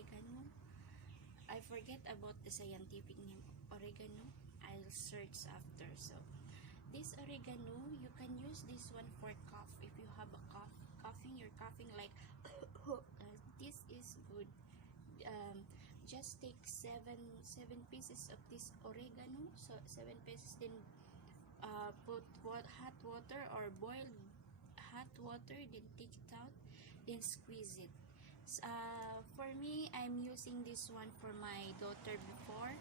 oregano. I forget about the scientific name oregano. I'll search after. So this oregano, you can use this one for cough. If you have a coughing, you're coughing like this is good. Just take seven pieces of this oregano. So 7 pieces, then put hot water or boiled hot water, then take it out, then squeeze it. For me, I'm using this one for my daughter before.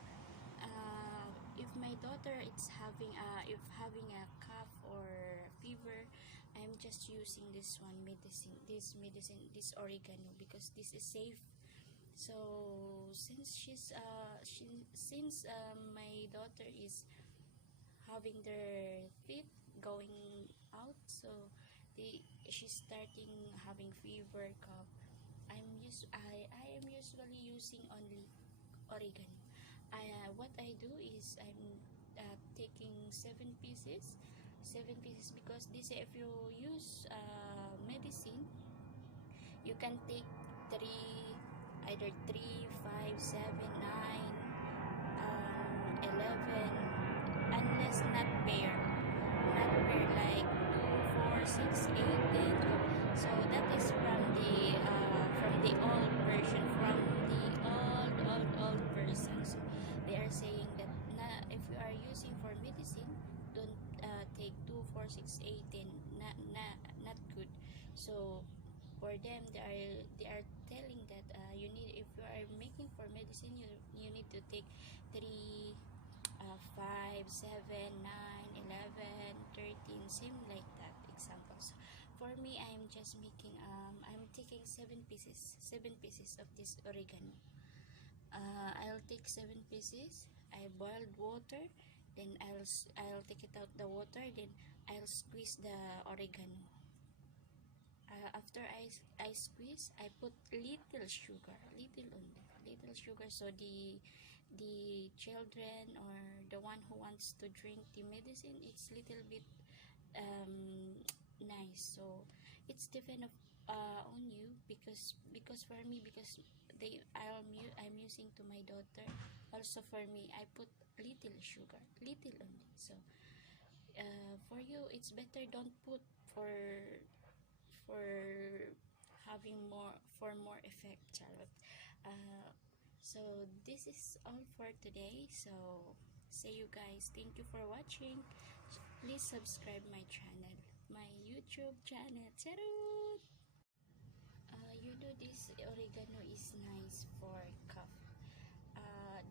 If my daughter is having a cough or fever, I'm just using this medicine, this oregano, because this is safe. So since my daughter is having their feet going out, so she's starting having fever, cough. I am usually using only oregano. What I do is I'm taking 7 pieces, because this, if you use medicine, you can take either 3, 5, 7, 9, 11, unless not pair like 2, 4, 6, 8, 10. So that is from the old version, from the old version. So they are saying that if you are using for medicine, don't take 2, 4, 6, 8, 10. Not good. So for them, they are telling that you need, if you are making for medicine, you need to take 3, 5, 7, 9, 11, 13, same like that examples. For me, I'm just making I'm taking 7 pieces of this oregano. I'll take 7 pieces. I boiled water, then I'll take it out the water, then I'll squeeze the oregano. After I squeeze, I put little sugar, little sugar, so the children or the one who wants to drink the medicine, it's little bit nice. So it's depend of on you, because for me, because I'm using to my daughter. Also for me, I put little sugar, little only. So for you, it's better don't put for having more effect, Charlotte. So this is all for today. So see you guys. Thank you for watching. Please subscribe my channel, my YouTube channel. Charot! You know, this oregano is nice for cough.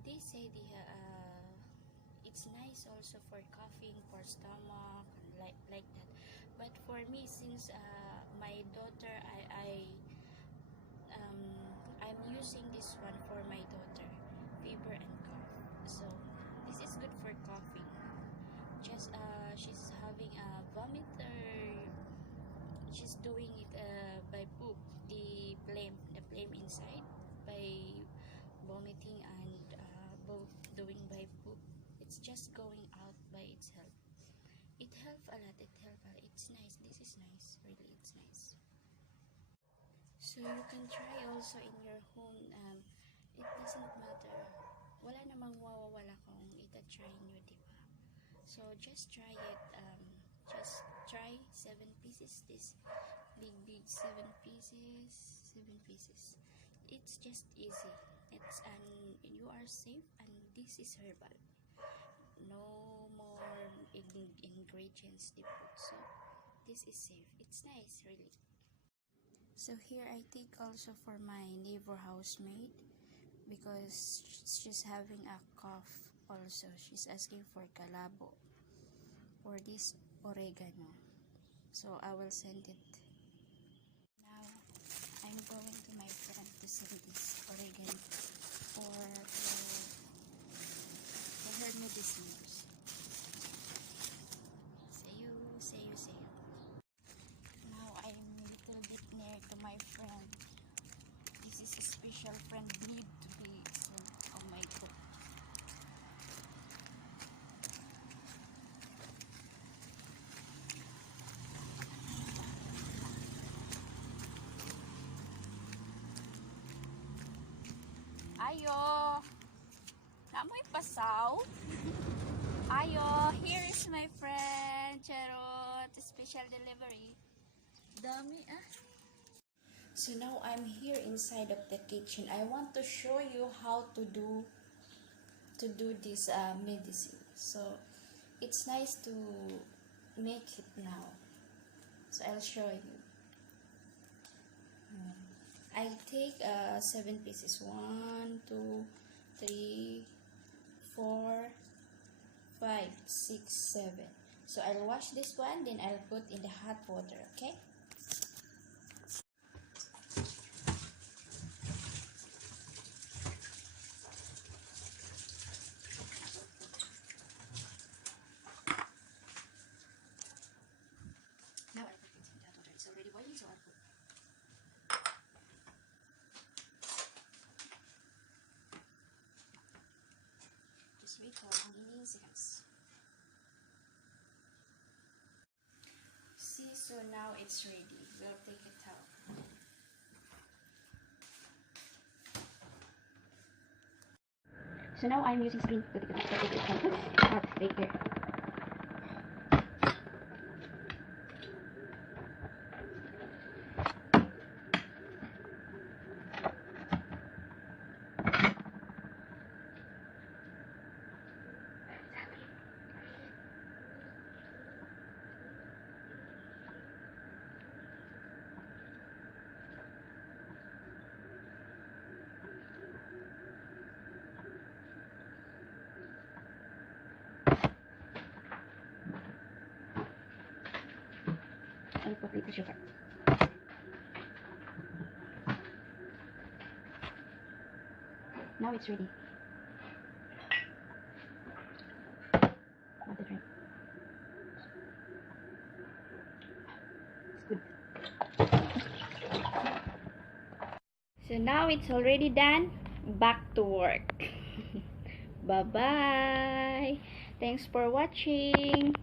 They say it's nice also for coughing, for stomach, like that. But for me, since my daughter, I'm using this one for my daughter, fever and cough. So this is good for coughing. Just she's having a vomit, or she's doing it by poop, the phlegm inside, by vomiting and both doing by poop. It's just going out by itself. It helps a lot. It's nice. This is nice. Really, it's nice. So you can try also in your home. It doesn't matter. Wala namang mawawala kung ita-try nyo, diba? So just try it. Just try 7 pieces. This big 7 pieces. It's just easy. And you are safe. And this is herbal. No more ingredients they put. So this is safe. It's nice, really. So here I take also for my neighbor housemaid, because she's having a cough also. She's asking for calabo, for this oregano. So I will send it. Now I'm going to my friend to send this oregano for her medicines. See you. Now I'm a little bit near to my friend. This is a special friend, need to be sent. Oh my god. Ayo. Namoy pasaw. Ayo, here is my friend. Charot. Special delivery. Dami ah. So now I'm here inside of the kitchen. I want to show you how to do this medicine. So it's nice to make it now. So I'll show you. I take 7 pieces. 1, 2, 3, 4, 5, 6, 7. So I'll wash this one, then I'll put in the hot water, okay? Now I'll put it in the hot water. It's already boiling, so I'll put. Just wait for 1 seconds. See, so now it's ready. We'll take it out. So now I'm using screen to take it out right there. I'll put little sugar. Now it's ready. Want to try? It's good. So now it's already done. Back to work. Bye bye. Thanks for watching.